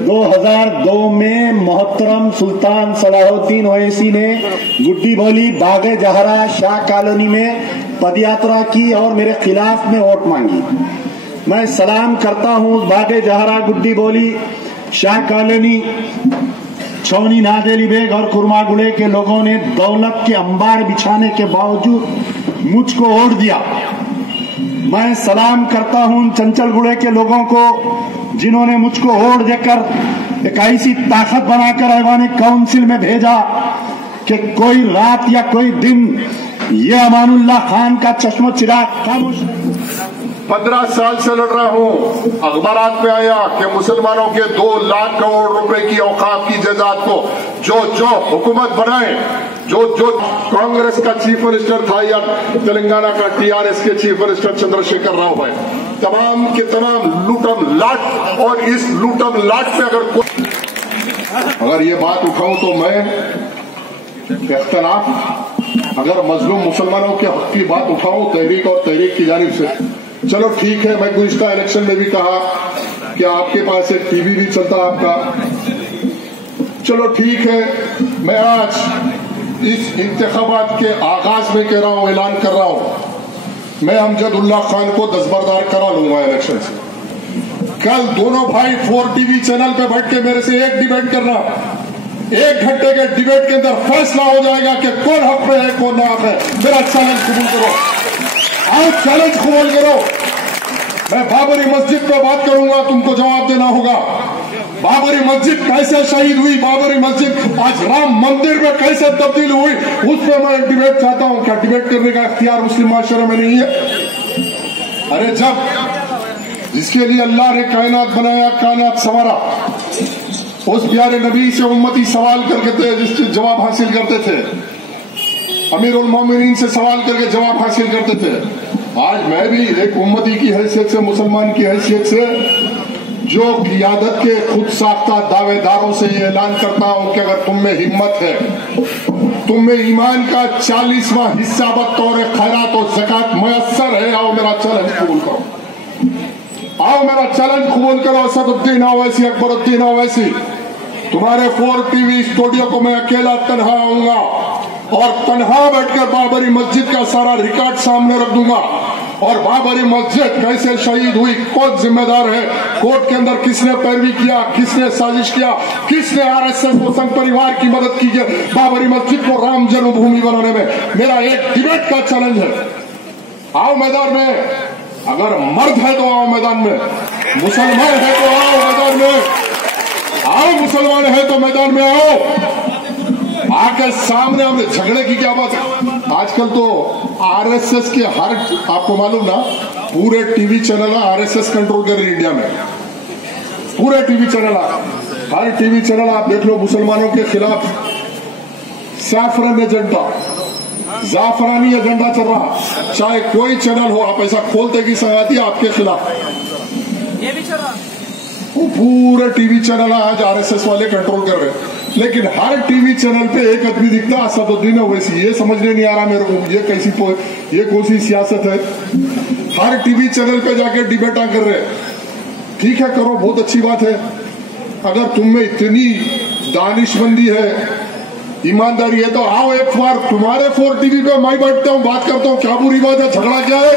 2002 में मोहतरम सुल्तान सलाहुद्दीन ओवैसी ने गुड्डी बोली बागे जहरा शाह कॉलोनी में पदयात्रा की और मेरे खिलाफ में वोट मांगी। मैं सलाम करता हूं बागे जहरा, गुड्डी बोली, शाह कॉलोनी, छौनी नादेली बेग और कुरमागुड़े के लोगों ने दौलत के अंबार बिछाने के बावजूद मुझको वोट दिया। मैं सलाम करता हूं चंचलगुड़े के लोगों को जिन्होंने मुझको वोट देकर एक ऐसी ताकत बनाकर ऐवान काउंसिल में भेजा कि कोई रात या कोई दिन ये अमानुल्लाह खान का चश्मो चिराग खामोश। 15 साल से लड़ रहा हूं। अखबारात में आया कि मुसलमानों के 2 लाख करोड़ रुपए की औकाफ की जायदाद को जो हुकूमत बनाए, जो कांग्रेस का चीफ मिनिस्टर था या तेलंगाना का टीआरएस के चीफ मिनिस्टर चंद्रशेखर राव है, तमाम के तमाम लूटम लाट। और इस लूटम लाट पे अगर ये बात उठाऊं तो मैं इख्तलाफ, अगर मजलूम मुसलमानों के हक की बात उठाऊं तहरीक और तहरीक की जानिब से, चलो ठीक है। मैं गुज़िश्ता इलेक्शन में भी कहा कि आपके पास एक टीवी भी चलता आपका, चलो ठीक है। मैं आज इस इंतखाबात के आगाज में कह रहा हूं, ऐलान कर रहा हूं, मैं अमजदुल्लाह खान को दस्तबरदार करा लूंगा इलेक्शन से। कल दोनों भाई 4 टीवी चैनल पे बैठ के मेरे से एक डिबेट करना। 1 घंटे के डिबेट के अंदर फैसला हो जाएगा कि कौन हक पे है कौन ना हक है। मेरा चैलेंज कबूल करो, आओ चैलेंज कबूल करो। मैं बाबरी मस्जिद पे बात करूंगा, तुमको जवाब देना होगा। बाबरी मस्जिद कैसे शहीद हुई, बाबरी मस्जिद आज राम मंदिर में कैसे तब्दील हुई, उस पर मैं डिबेट चाहता हूं। क्या डिबेट करने का इख्तियार मुस्लिम माशरे में नहीं है? अरे जब जिसके लिए अल्लाह ने कायनात बनाया, कायनात संवारा, उस प्यारे नबी से उम्मती सवाल करके थे, जिससे जवाब हासिल करते थे, अमीरुल मोमिनीन से सवाल करके जवाब हासिल करते थे। आज मैं भी एक उम्मती की हैसियत से, मुसलमान की हैसियत से, जो क़ियादत के खुद साख्ता दावेदारों से ये ऐलान करता हूं कि अगर तुम में हिम्मत है, तुम में ईमान का 40वां हिस्सा बतौर खैरात और ज़कात मयस्सर है, आओ मेरा चैलेंज कबूल करो, आओ मेरा चैलेंज कबूल करो। असदुद्दीन ओवैसी, अकबरुद्दीन ओवैसी, तुम्हारे 4 टीवी स्टूडियो को मैं अकेला तन्हा आऊंगा और तन्हा बैठकर बाबरी मस्जिद का सारा रिकॉर्ड सामने रख दूंगा। और बाबरी मस्जिद कैसे शहीद हुई, कौन जिम्मेदार है, कोर्ट के अंदर किसने पैरवी किया, किसने साजिश किया, किसने आरएसएस को संघ परिवार की मदद की है बाबरी मस्जिद को राम जन्मभूमि बनाने में। मेरा एक डिबेट का चैलेंज है, आओ मैदान में। अगर मर्द है तो आओ मैदान में, मुसलमान है तो आओ मैदान में, आओ मुसलमान है तो मैदान में आओ। आकर सामने हमने झगड़े की क्या बात है। आजकल तो आरएसएस के हर, आपको मालूम ना, पूरे टीवी चैनल आरएसएस कंट्रोल कर रही इंडिया में, पूरे टीवी चैनल, हर टीवी चैनल आप देख लो मुसलमानों के खिलाफ सैफरन एजेंडा, जाफरानी एजेंडा चल रहा। चाहे कोई चैनल हो, आप ऐसा खोलते की संगाती आपके खिलाफ, ये भी चल रहा। वो पूरे टीवी चैनल आज आरएसएस वाले कंट्रोल कर रहे हैं। लेकिन हर टीवी चैनल पे एक आदमी दिखता है असदुद्दीन ओवैसी। ये समझने नहीं आ रहा मेरे को, ये कौन सी सियासत है। हर टीवी चैनल पे जाके डिबेटा कर रहे हैं। ठीक है, करो, बहुत अच्छी बात है। अगर तुम में इतनी दानिशमंदी है, ईमानदारी है, तो आओ एक बार तुम्हारे 4 टीवी पे मैं बैठता हूँ, बात करता हूँ। क्या बुरी बात है? झगड़ा क्या है?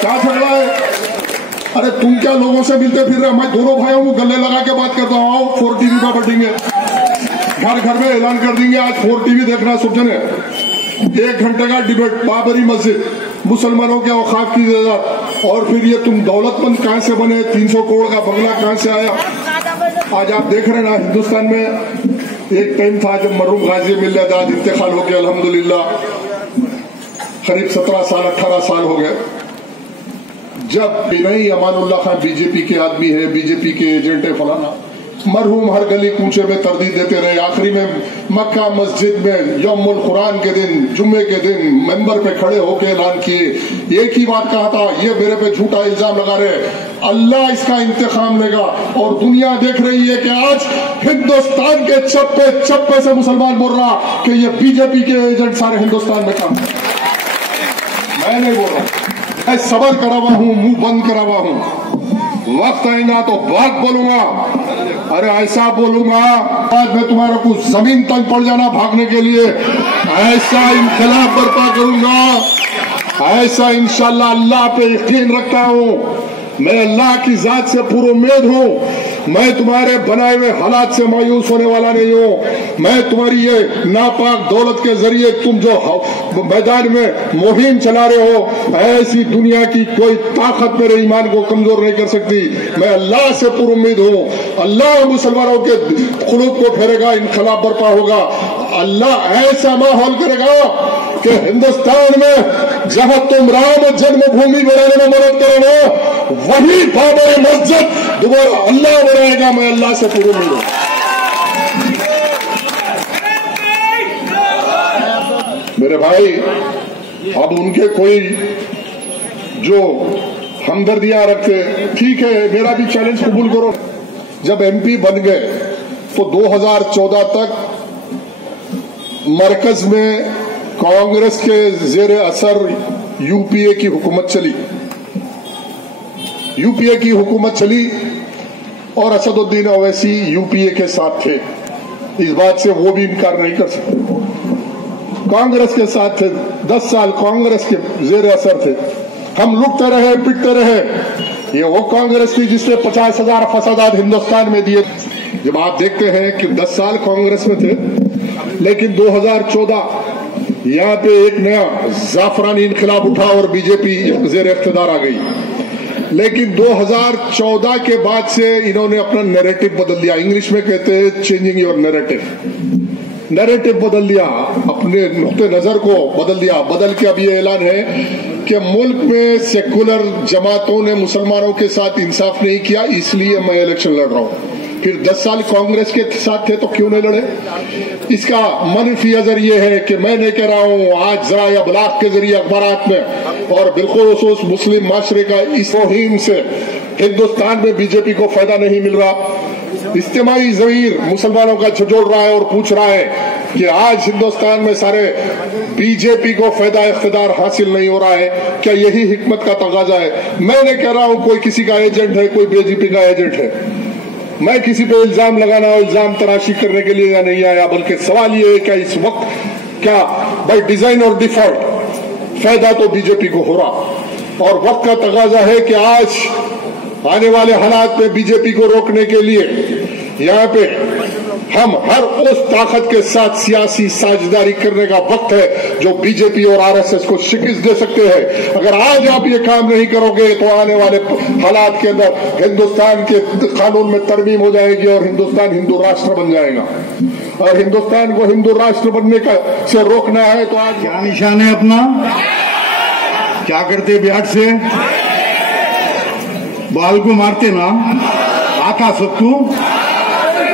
क्या झगड़ा है? अरे तुम क्या लोगों से मिलते फिर रहे? मैं दोनों भाइयों को गले लगा के बात करता हूँ। आओ 4 टीवी पे बैठेंगे, घर घर में ऐलान कर देंगे आज 4 टीवी देखना सब जने। 1 घंटे का डिबेट, बाबरी मस्जिद, मुसलमानों के औकाफ की जायदाद, और फिर ये तुम दौलतमंद कहां से बने, 300 करोड़ का बंगला कहां से आया। आज आप देख रहे हैं ना, हिंदुस्तान में एक टाइम था जब मरहूम गाजी मिल्लत आज इंतकाल हो गया, अल्हम्दुलिल्लाह करीब 17 साल 18 साल हो गए। जब नहीं अमानुल्लाह खान बीजेपी के आदमी है, बीजेपी के एजेंट है फलाना, मरहूम हर गली कूचे में तरदीद देते रहे। आखिरी में मक्का मस्जिद में यौमुल कुरान के दिन, जुम्मे के दिन मेंबर पे खड़े होकर ऐलान किए, एक ही बात कहा था, ये मेरे पे झूठा इल्जाम लगा रहे, अल्लाह इसका इंतकाम लेगा। और दुनिया देख रही है कि आज हिंदुस्तान के चप्पे चप्पे से मुसलमान बोल रहा कि ये बीजेपी के एजेंट सारे हिंदुस्तान में काम। मैं नहीं बोल रहा, मैं सबर करा हुआ हूं, मुंह बंद करा हुआ हूं। वक्त आएगा तो बात बोलूंगा। अरे ऐसा बोलूंगा आज मैं तुम्हारा कुछ जमीन तक पड़ जाना भागने के लिए, ऐसा इनकलाब बर्पा करूंगा, ऐसा इंशाल्लाह अल्लाह पे यकीन रखता हूँ, मैं अल्लाह की जात से पूरी उम्मीद हूँ, मैं तुम्हारे बनाए हुए हालात से मायूस होने वाला नहीं हूँ। मैं तुम्हारी ये नापाक दौलत के जरिए तुम जो मैदान में मुहिम चला रहे हो, ऐसी दुनिया की कोई ताकत मेरे ईमान को कमजोर नहीं कर सकती। मैं अल्लाह से पूरी उम्मीद हूँ, अल्लाह मुसलमानों के कुलूब को फेरेगा, इनकलाब बर्पा होगा, अल्लाह ऐसा माहौल करेगा कि हिंदुस्तान में जहां तुम राम जन्मभूमि बनाने में मदद करोगे, वही बाबरी मस्जिद दोबारा अल्लाह बनाएगा। मैं अल्लाह से पूरी उम्मीद हूं। मेरे भाई, अब उनके कोई जो हमदर्दियां रखते, ठीक है, मेरा भी चैलेंज कबूल करो। जब एमपी बन गए तो 2014 तक मरकज में कांग्रेस के जेर असर यूपीए की हुकूमत चली, यूपीए की हुकूमत चली और असदुद्दीन ओवैसी यूपीए के साथ थे। इस बात से वो भी इनकार नहीं कर सकते, कांग्रेस के साथ थे, 10 साल कांग्रेस के जेर असर थे। हम लुटते रहे, पिटते रहे, ये वो कांग्रेस थी जिसने 50,000 फसादात हिंदुस्तान में दिए। जब आप देखते हैं कि 10 साल कांग्रेस में थे, लेकिन 2014 यहाँ पे एक नया जाफरानी इनकलाब उठा और बीजेपी जेर इख्तिदार आ गई। लेकिन 2014 के बाद से इन्होंने अपना नैरेटिव बदल दिया, इंग्लिश में कहते हैं चेंजिंग योर नैरेटिव बदल दिया, अपने नुक्ते नजर को बदल दिया। बदल के अब ये ऐलान है कि मुल्क में सेकुलर जमातों ने मुसलमानों के साथ इंसाफ नहीं किया, इसलिए मैं इलेक्शन लड़ रहा हूं। फिर 10 साल कांग्रेस के साथ थे तो क्यों नहीं लड़े? इसका मनफी असर ये है कि मैं नहीं कह रहा हूं, आज जरा या ब्लाक के जरिए अखबारात में और बिलखुसूस मुस्लिम माशरे का इस मुहिम से हिंदुस्तान में बीजेपी को फायदा नहीं मिल रहा। इज्तिमाई ज़मीर मुसलमानों का झंझोड़ रहा है और पूछ रहा है कि आज हिंदुस्तान में सारे बीजेपी को फायदा इख्तिदार हासिल नहीं हो रहा है, क्या यही हिकमत का तकाजा है? मैं नहीं कह रहा हूं कोई किसी का एजेंट है, कोई बीजेपी का एजेंट है। मैं किसी पे इल्जाम लगाना और इल्जाम तराशी करने के लिए या नहीं आया, बल्कि सवाल ये है क्या इस वक्त क्या बाय डिजाइन और डिफॉल्ट फायदा तो बीजेपी को हो रहा, और वक्त का तकाजा है कि आज आने वाले हालात में बीजेपी को रोकने के लिए यहाँ पे हम हर उस ताकत के साथ सियासी साझेदारी करने का वक्त है जो बीजेपी और आरएसएस को शिकस्त दे सकते हैं। अगर आज आप ये काम नहीं करोगे तो आने वाले हालात के अंदर हिंदुस्तान के कानून में तरमीम हो जाएगी और हिंदुस्तान हिंदू राष्ट्र बन जाएगा। और हिंदुस्तान को हिंदू राष्ट्र बनने का से रोकना है तो आज क्या निशान है अपना? क्या करते बिहार से? बाल को मारते ना, आका सत्तू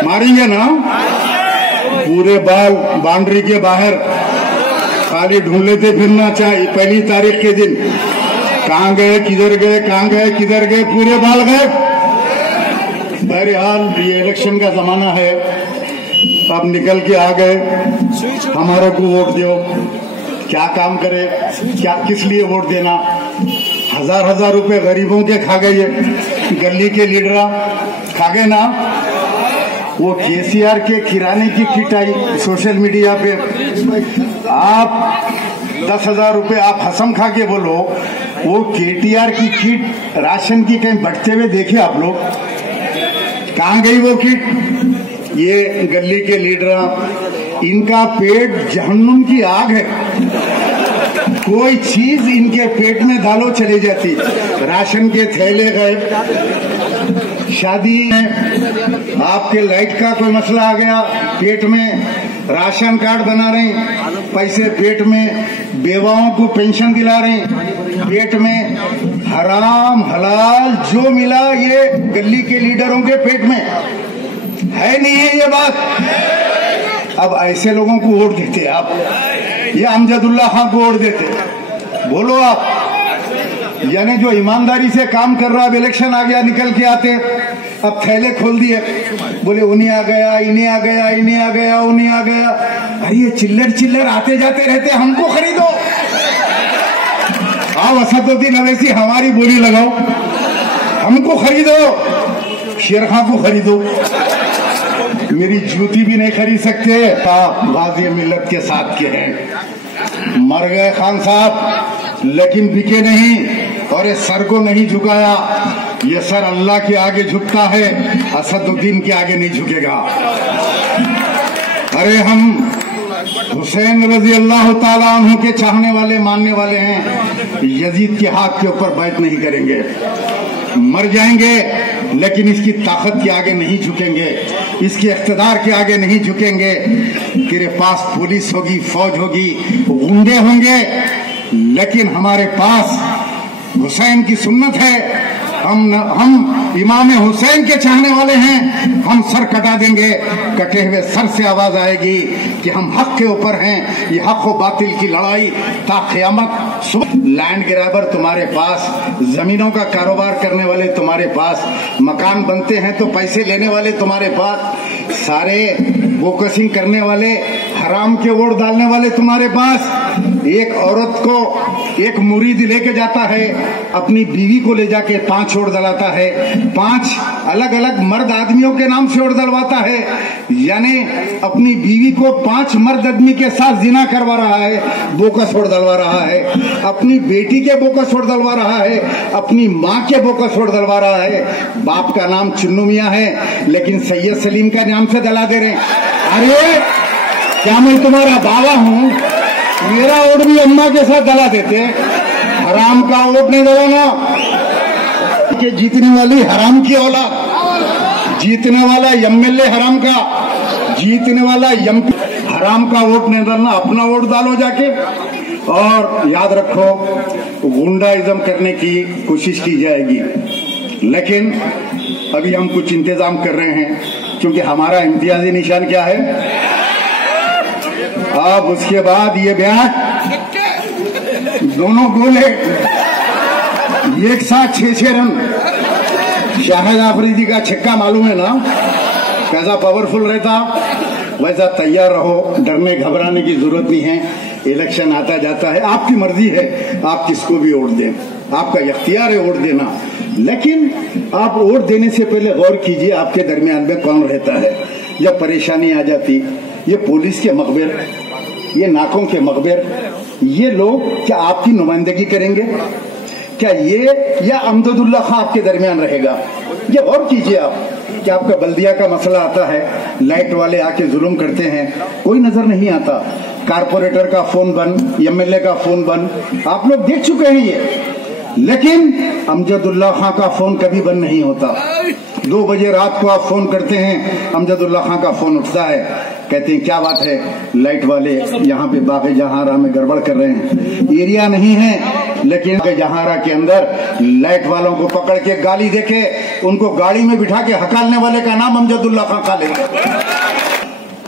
मारेंगे ना, पूरे बाल बाउंड्री के बाहर खाली ढूंढ लेते फिरना चाहिए। पहली तारीख के दिन कहाँ गए, किधर गए, कहाँ गए, किधर गए, पूरे बाल गए। बहरहाल ये इलेक्शन का जमाना है, अब निकल के आ गए, हमारे को वोट दो। क्या काम करे, क्या किस लिए वोट देना? हजार रुपए गरीबों के खा गए, गली के लीडर खा गए ना। वो केसीआर के किराने की किट आई सोशल मीडिया पे, आप 10,000 रुपए आप हसम खा के बोलो, वो केटीआर की किट राशन की कहीं बढ़ते हुए देखे आप लोग? कहाँ गई वो किट? ये गली के लीडर, इनका पेट जहन्नुम की आग है, कोई चीज इनके पेट में डालो चली जाती। राशन के थैले गए, शादी में आपके लाइट का कोई मसला आ गया, पेट में राशन कार्ड बना रहे, पैसे पेट में, बेवाओं को पेंशन दिला रहे, पेट में हराम हलाल जो मिला ये गली के लीडरों के पेट में है। नहीं है ये बात? अब ऐसे लोगों को वोट देते आप, ये अमजदुल्ला खान को वोट देते? बोलो आप, यानी जो ईमानदारी से काम कर रहा, अब इलेक्शन आ गया निकल के आते, अब थैले खोल दिए, बोले उन्हें आ गया, इन्हें आ गया, इन्हें आ गया, उन्हें आ गया। अरे ये चिल्लर आते जाते रहते, हमको खरीदो। आओ असदुद्दीन ओवैसी हमारी बोली लगाओ, हमको खरीदो। शेरखा को खरीदो, मेरी जूती भी नहीं खरीद सकते। आप गाजी मिल्लत के साथ के हैं। मर गए खान साहब लेकिन बिके नहीं, और ये सर को नहीं झुकाया। ये सर अल्लाह के आगे झुकता है, असदुद्दीन के आगे नहीं झुकेगा। अरे हम हुसैन रजी अल्लाह ताला अन्हु के चाहने वाले मानने वाले हैं। यजीद के हाथ के ऊपर बैत नहीं करेंगे, मर जाएंगे लेकिन इसकी ताकत के आगे नहीं झुकेंगे, इसके इख्तिदार के आगे नहीं झुकेंगे। तेरे पास पुलिस होगी, फौज होगी, गुंडे होंगे, लेकिन हमारे पास हुसैन की सुन्नत है। हम इमाम हुसैन के चाहने वाले हैं। हम सर कटा देंगे, कटे हुए सर से आवाज आएगी कि हम हक के ऊपर हैं। ये हक व बातिल की लड़ाई ता क़यामत। लैंड ग्रैबर तुम्हारे पास, जमीनों का कारोबार करने वाले तुम्हारे पास, मकान बनते हैं तो पैसे लेने वाले तुम्हारे पास, सारे बोकसिंग करने वाले, हराम के वोट डालने वाले तुम्हारे पास। एक औरत को एक मुरीद लेके जाता है, अपनी बीवी को ले जाके 5 वोट डलाता है, 5 अलग अलग मर्द आदमियों के नाम से वोट डलवाता है। यानी अपनी बीवी को 5 मर्द आदमी के साथ जिना करवा रहा है, बोकस वोट डलवा रहा है। अपनी बेटी के बोकस वोट डलवा रहा है, अपनी माँ के बोकस वोट डलवा रहा है। बाप का नाम चुन्नू मियाँ है लेकिन सैयद सलीम का नाम से डला दे रहे हैं। अरे क्या मैं तुम्हारा बाबा हूँ? मेरा वोट भी अम्मा के साथ डला देते। हराम का वोट नहीं डलाना। के जीतने वाली हराम की औलाद, जीतने वाला एमएलए हराम का, जीतने वाला हराम का वोट नहीं डालना, अपना वोट डालो जाके। और याद रखो, गुंडाइज्म करने की कोशिश की जाएगी, लेकिन अभी हम कुछ इंतजाम कर रहे हैं, क्योंकि हमारा इम्तियाजी निशान क्या है। अब उसके बाद ये बैट, दोनों गोले एक साथ 6-6 रन। शाहिद आफरीदी का छक्का मालूम है ना, कैसा पावरफुल रहता। वैसा तैयार रहो, डरने घबराने की जरूरत नहीं है। इलेक्शन आता जाता है, आपकी मर्जी है, आप किसको भी वोट दें, आपका इख्तियार है वोट देना। लेकिन आप वोट देने से पहले गौर कीजिए आपके दरमियान में कौन रहता है। जब परेशानी आ जाती, ये पुलिस के मकबर, ये नाकों के मकबर, ये लोग क्या आपकी नुमाइंदगी करेंगे? क्या ये या अमजदुल्ला खां आपके दरमियान रहेगा? ये गौर कीजिए आप कि आपका बल्दिया का मसला आता है, लाइट वाले आके जुल्म करते हैं, कोई नजर नहीं आता। कारपोरेटर का फोन बंद, एमएलए का फोन बंद, आप लोग देख चुके हैं ये। लेकिन अमजदुल्ला खां का फोन कभी बंद नहीं होता। 2 बजे रात को आप फोन करते हैं, अमजदुल्ला खां का फोन उठता है, कहते हैं क्या बात है, लाइट वाले यहाँ पे बागे जहारा में गड़बड़ कर रहे हैं। एरिया नहीं है, लेकिन जहारा के अंदर लाइट वालों को पकड़ के गाली देके उनको गाड़ी में बिठा के हकालने वाले का नाम अमजदुल्ला खां का लेंगे।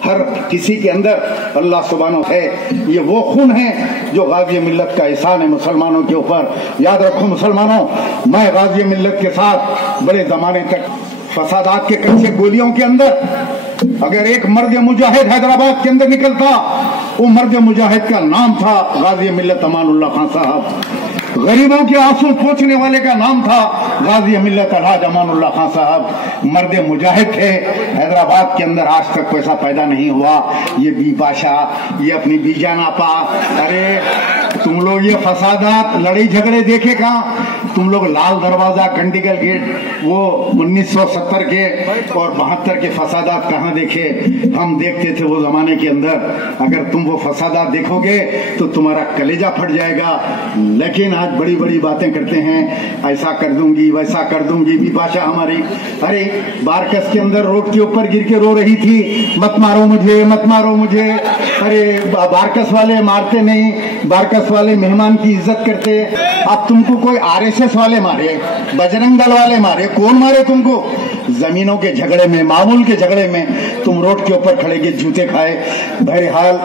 हर किसी के अंदर अल्लाह सुब्हानो है, ये वो खून है जो गाजी मिल्लत का एहसान है मुसलमानों के ऊपर। याद रखो मुसलमानों, मैं गाजी मिल्लत के साथ बड़े जमाने तक फसादात के कच्चे गोलियों के अंदर, अगर एक मर्द मुजाहिद हैदराबाद के अंदर निकलता, वो मर्द मुजाहिद का नाम था गाजी मिल्लत अमानुल्लाह खान साहब। गरीबों के आंसू पोंछने वाले का नाम था गाजी मिल्लत अलहाज अमानुल्लाह खान साहब। मर्द मुजाहिद थे हैदराबाद के अंदर, आज तक पैसा पैदा नहीं हुआ। ये बी बाशा, ये अपनी बीजा नापा। अरे तुम लोग ये फसादात, लड़ाई झगड़े देखे कहाँ? तुम लोग लाल दरवाजा, कंडीगल गेट, वो 1970 के और 72 के फसादात कहाँ देखे? हम देखते थे वो जमाने के अंदर। अगर तुम वो फसादात देखोगे तो तुम्हारा कलेजा फट जाएगा। लेकिन आज बड़ी बड़ी बातें करते हैं, ऐसा कर दूंगी, वैसा कर दूंगी, भी भाषा हमारी। अरे बारकस के अंदर रोड के ऊपर गिर के रो रही थी, मत मारो मुझे, मत मारो मुझे। अरे बारकस वाले मारते नहीं, बारकस वाले मेहमान की इज्जत करते। अब तुमको कोई आरएसएस वाले मारे, बजरंग दल वाले मारे, कौन मारे तुमको? जमीनों के झगड़े में, मामूल के झगड़े में तुम रोड के ऊपर खड़े के जूते खाए। बहरहाल